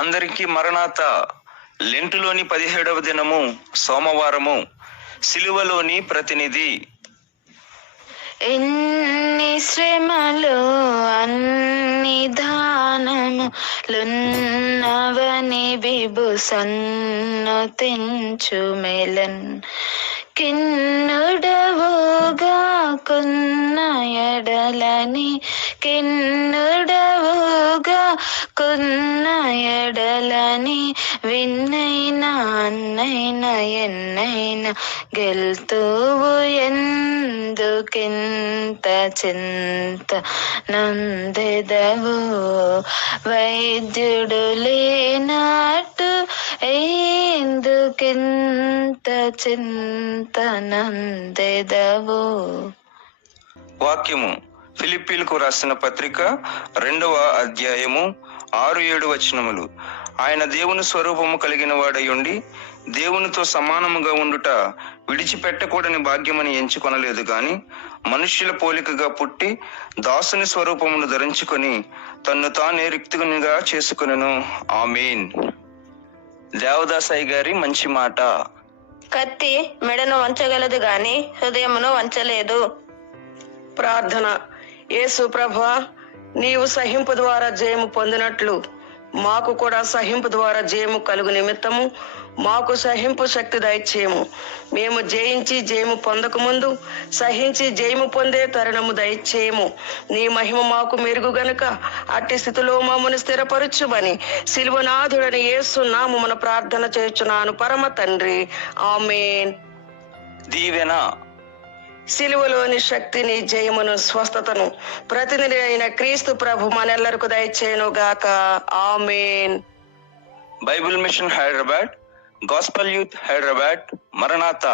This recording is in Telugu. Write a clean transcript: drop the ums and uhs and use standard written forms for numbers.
అందరికీ మరణాత. లెంటులోని 17వ దినము సోమవారము. సిలువలోని ప్రతినిధి. ఎన్ని శ్రమలు అన్ని దానములున్నవని బిబుసన్ను తెంచు మెలన్ కిన్నుడవుగా కొన్న ఎడలని కిన్నుడవుగా కొన్న ఎడలని విన్నైనా అన్నైనా ఎన్నైనా గెల్తువు ఎందుకింత చింత నందెదవు వైద్యుడు లేనట్టు ఎందుకింత చింత నందెదవు. వాక్యము ఫిలిప్పీలకు రాసిన పత్రిక 2వ అధ్యాయము 6-7 వచనములు. ఆయన దేవుని స్వరూపము కలిగిన వాడయుండి దేవునితో సమానముగా ఉండుట విడిచిపెట్టకూడని భాగ్యమని ఎంచుకొనలేదు గాని మనుష్యుల పోలికగా పుట్టి దాసుని స్వరూపమును ధరించుకొని తన్ను తానే రిక్తునిగా చేసుకొనెను. ఆమేన్. దేవదాసాయి గారి మంచి మాట. కత్తి మెడను వంచగలదు గాని హృదయమును వంచలేదు. ప్రార్థన. యేసు ప్రభువా, నీవు సహింపు ద్వారా జయము పొందినట్లు మాకు కూడా సహింపు ద్వారా జయము కలుగు నిమిత్తము మాకు సహింపు శక్తి దయచేయము. మేము జయించి జయము పొందక ముందు సహించి జయము పొందే తరుణము దయచేయము. నీ మహిమ మాకు మెరుగు గనుక అట్టి స్థితిలో మమ్మను స్థిరపరచుమని సిలువనాథుడని యేసు నామమున ప్రార్థన చేయుచున్నాను పరమ తండ్రి. ఆమేన్. దీవెన. సిలువలోని శక్తిని, జయమును, స్వస్థతను ప్రతినిధి అయిన క్రీస్తు ప్రభు మనెల్లరకు దయచేయును గాక. ఆమేన్. Bible mission Hyderabad, gospel youth Hyderabad, మరణాత.